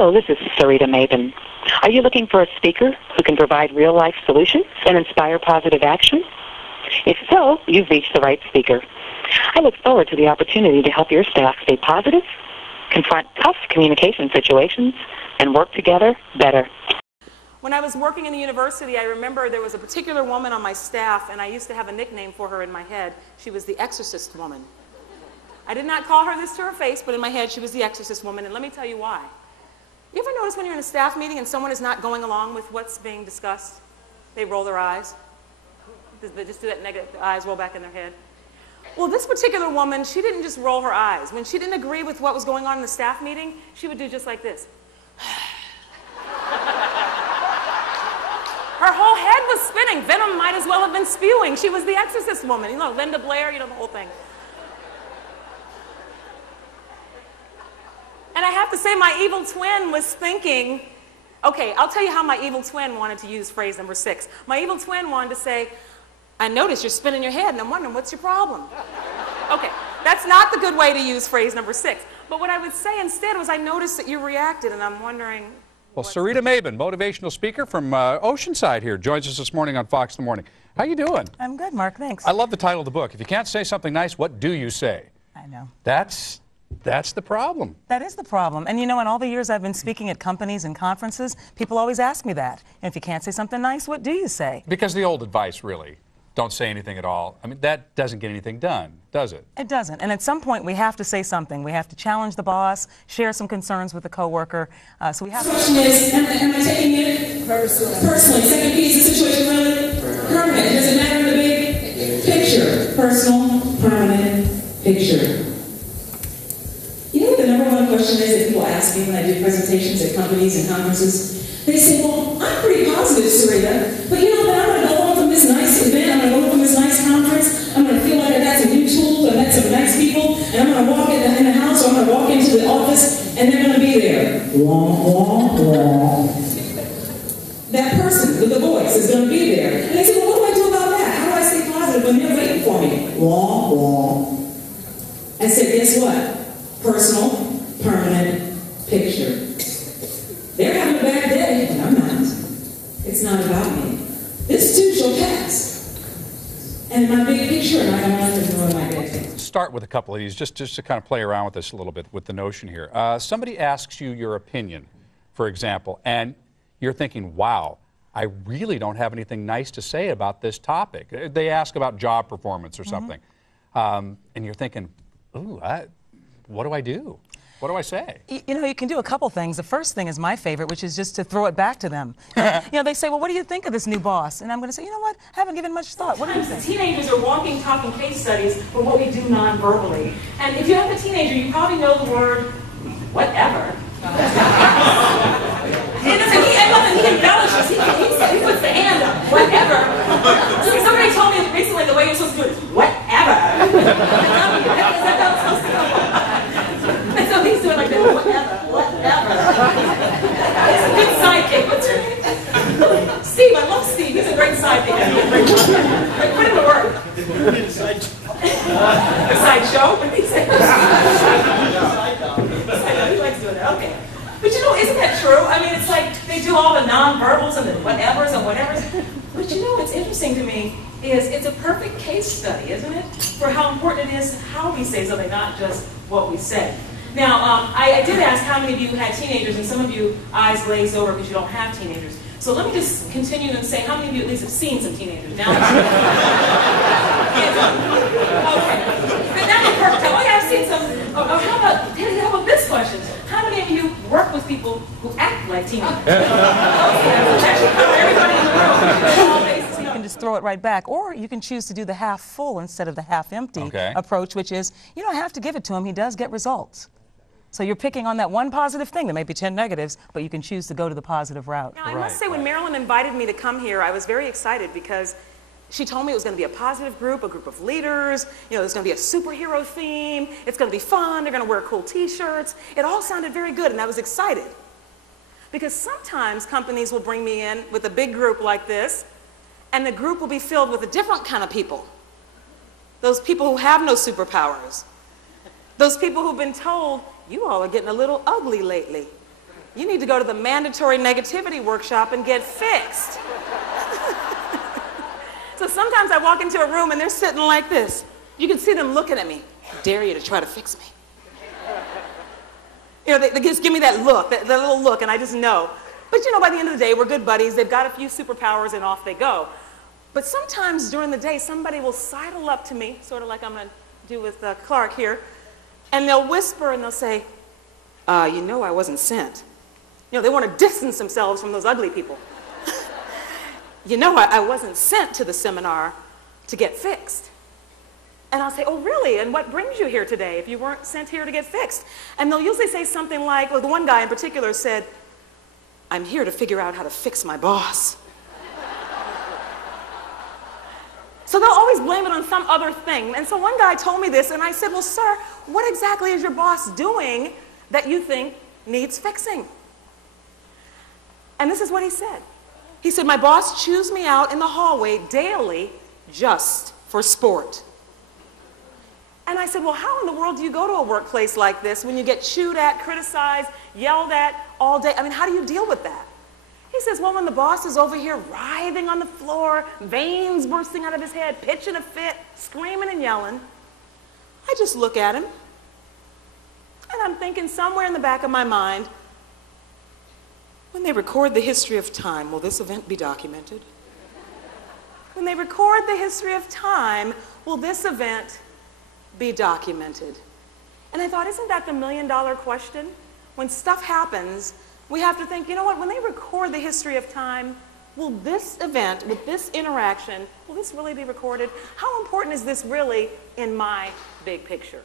Hello, this is SARITA Maybin. Are you looking for a speaker who can provide real-life solutions and inspire positive action? If so, you've reached the right speaker. I look forward to the opportunity to help your staff stay positive, confront tough communication situations, and work together better. When I was working in the university, I remember there was a particular woman on my staff, and I used to have a nickname for her in my head. She was the Exorcist Woman. I did not call her this to her face, but in my head, she was the Exorcist Woman, and let me tell you why. You ever notice when you're in a staff meeting and someone is not going along with what's being discussed? They roll their eyes. They just do that negative, the eyes roll back in their head. Well, this particular woman, she didn't just roll her eyes. When she didn't agree with what was going on in the staff meeting, she would do just like this. Her whole head was spinning. Venom might as well have been spewing. She was the Exorcist Woman. You know, Linda Blair, you know, the whole thing. And I have to say, my evil twin was thinking, okay, I'll tell you how my evil twin wanted to use phrase number 6. My evil twin wanted to say, I noticed you're spinning your head, and I'm wondering, what's your problem? Okay, that's not the good way to use phrase number 6. But what I would say instead was, I noticed that you reacted, and I'm wondering. Well, SARITA Maybin, motivational speaker from Oceanside here, joins us this morning on Fox in the Morning. How you doing? I'm good, Mark, thanks. I love the title of the book. If you can't say something nice, what do you say? I know. That's the problem. That is the problem. And you know, in all the years I've been speaking at companies and conferences, people always ask me that. And if you can't say something nice, what do you say? Because the old advice, really, don't say anything at all. I mean, that doesn't get anything done, does it? It doesn't. And at some point, we have to say something. We have to challenge the boss, share some concerns with the coworker. So we have to. The question is, am I taking it personally? Second piece, the situation really permanent. Does it matter in the big picture? Personal, permanent picture. You know what the number one question is that people ask me when I do presentations at companies and conferences? They say, well, I'm pretty positive, Sarita, but you know that I'm going to go home from this nice event, I'm going to go home from this nice conference, I'm going to feel like I got some new tools, I met some nice people, and I'm going to walk in the house, or I'm going to walk into the office, and they're going to be there. Wah, wah, wah. That person with the voice is going to be there. And they say, well, what do I do about that? How do I stay positive when they're waiting for me? Wah, wah. I said, guess what? Personal, permanent picture. They're having a bad day, and I'm not. It's not about me. This too shall pass. And my big picture, and I don't want to ruin my bad day. Start with a couple of these, just to kind of play around with this a little bit with the notion here. Somebody asks you your opinion, for example, and you're thinking, wow, I really don't have anything nice to say about this topic. They ask about job performance or something. And you're thinking, ooh, what do I do? What do I say? You know, you can do a couple things. The first thing is my favorite, which is just to throw it back to them. You know, they say, well, what do you think of this new boss? And I'm going to say, you know what? I haven't given much thought. What do you think? Teenagers are walking, talking case studies for what we do non-verbally. And if you have a teenager, you probably know the word whatever. He embellishes. He puts the hand up. Whatever. Somebody told me recently the way you're supposed to do it is whatever. And so he's doing like that. Whatever. He's a good sidekick. What's your name? Steve. I love Steve. He's a great sidekick. Put him to work. A sideshow? What did he say? He likes doing that. Okay. But you know, isn't that true? I mean, it's like they do all the non-verbals and the whatevers and whatevers. But you know, what's interesting to me is it's a perfect case study, isn't it? For how important it is how we say something, not just what we say. Now, I did ask how many of you had teenagers, and some of you eyes glazed over because you don't have teenagers. So let me just continue and say how many of you at least have seen some teenagers. Now, okay. But now you're perfect. Oh yeah, I've seen some. How about this question? How many of you work with people who act like teenagers? That should cover everybody in the room. So you can just throw it right back, or you can choose to do the half full instead of the half empty approach, which is you don't have to give it to him. He does get results. So you're picking on that one positive thing. There may be 10 negatives, but you can choose to go to the positive route. Now, I must say, when Marilyn invited me to come here, I was very excited because she told me it was going to be a positive group, a group of leaders. You know, there's going to be a superhero theme. It's going to be fun. They're going to wear cool T-shirts. It all sounded very good, and I was excited. Because sometimes companies will bring me in with a big group like this, and the group will be filled with a different kind of people. Those people who have no superpowers. Those people who've been told, you all are getting a little ugly lately. You need to go to the mandatory negativity workshop and get fixed. So sometimes I walk into a room and they're sitting like this. You can see them looking at me. I dare you to try to fix me. You know, they just give me that look, that little look, and I just know. But you know, by the end of the day, we're good buddies. They've got a few superpowers and off they go. But sometimes during the day, somebody will sidle up to me, sort of like I'm going to do with Clark here, and they'll whisper and they'll say, you know I wasn't sent. You know, they want to distance themselves from those ugly people. You know, I wasn't sent to the seminar to get fixed. And I'll say, oh, really? And what brings you here today if you weren't sent here to get fixed? And they'll usually say something like, well, the one guy in particular said, I'm here to figure out how to fix my boss. So they'll always blame it on some other thing. And so one guy told me this, and I said, well, sir, what exactly is your boss doing that you think needs fixing? And this is what he said. He said, my boss chews me out in the hallway daily just for sport. And I said, well, how in the world do you go to a workplace like this when you get chewed at, criticized, yelled at all day? I mean, how do you deal with that? He says, well, when the boss is over here writhing on the floor, veins bursting out of his head, pitching a fit, screaming and yelling, I just look at him, and I'm thinking somewhere in the back of my mind, when they record the history of time, will this event be documented? When they record the history of time, will this event be documented? And I thought, isn't that the million-dollar question? When stuff happens, we have to think, you know what, when they record the history of time, will this event, with this interaction, will this really be recorded? How important is this really in my big picture?